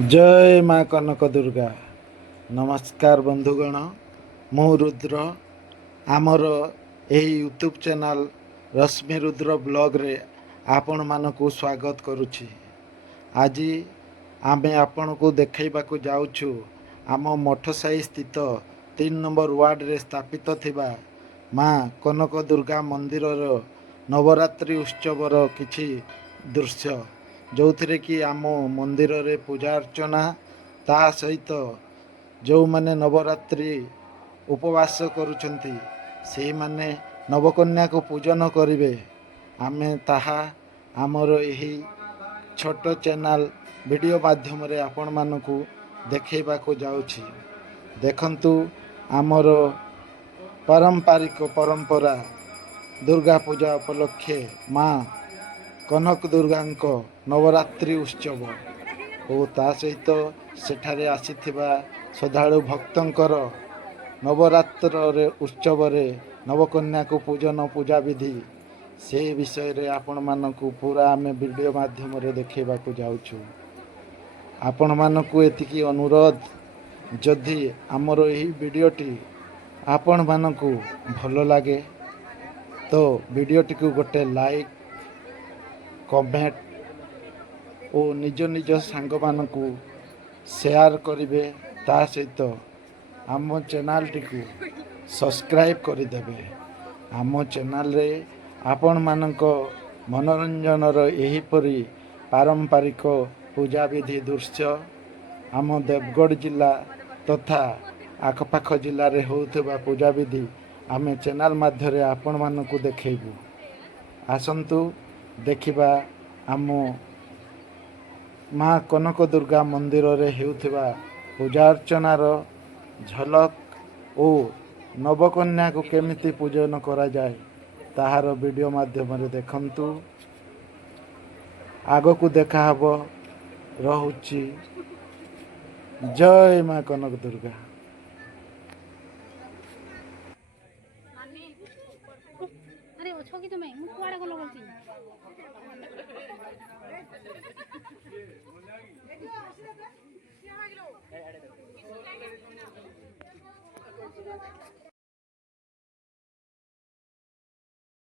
जय माँ कनक दुर्गा। नमस्कार बंधुगण, मु रुद्र आमर यही यूट्यूब चैनल रश्मि रुद्र ब्लॉग रे आपण मानकु स्वागत करुछि। आज आमे आपण को देखैबाकु जाउछु आम मठसाई स्थित 3 नंबर वार्ड रे स्थापित थिबा माँ कनक दुर्गा मंदिर नवरात्रि उत्सवर किछि दृश्य जो थे कि आम मंदिर रे पूजा अर्चना ता सहित जो माने नवरात्रि उपवास करुछंती से माने नवकन्या को पूजन करिवे। आमे ताहा आमर यही छोट चैनल वीडियो माध्यम रे आपण मानकु देखैबा को जाउछि। देखंतु आमर पारंपरिक परंपरा दुर्गा पूजा उपलक्षे माँ कनक दुर्गा नवरात्रि उत्सव और ता सहित सेठारे आसीथिबा श्रद्धालु भक्तंकर नवरात्र उत्सव नवकन्या को पूजन पूजा विधि से विषय रे आपण मानकु पूरा आमे वीडियो माध्यम रे देखैबा को जाउछु। आपण मानकु एतिकी अनुरोध, जदि आमर एही वीडियोटी आपण मानकु भल लागे तो वीडियोटी को गोटे लाइक कमेंट और निज निज सांग मानकु शेयर करिवे। ता सहित आम चैनल टी को सब्सक्राइब करदेवे। आम चैनल रे आपण मानक मनोरंजन एहीपरि पारंपरिक पूजा विधि दृश्य आम देवगढ़ जिला तथा आखपाख जिले में होउथबा पूजा विधि आमे चैनल माध्यम आपण मानकु देखैबू। आसंतु देखिबा आम माँ कनक दुर्गा मंदिर रे हेउथबा पूजा अर्चनार झलक और नवकन्या को केमिति पूजन करा जाए ताहार वीडियो माध्यम रे देखंतु। आगो को देखा हबो। रहुची। जय माँ कनक दुर्गा। अरे ओ छोकी तुम्हें मु कुआडा गलो बोलती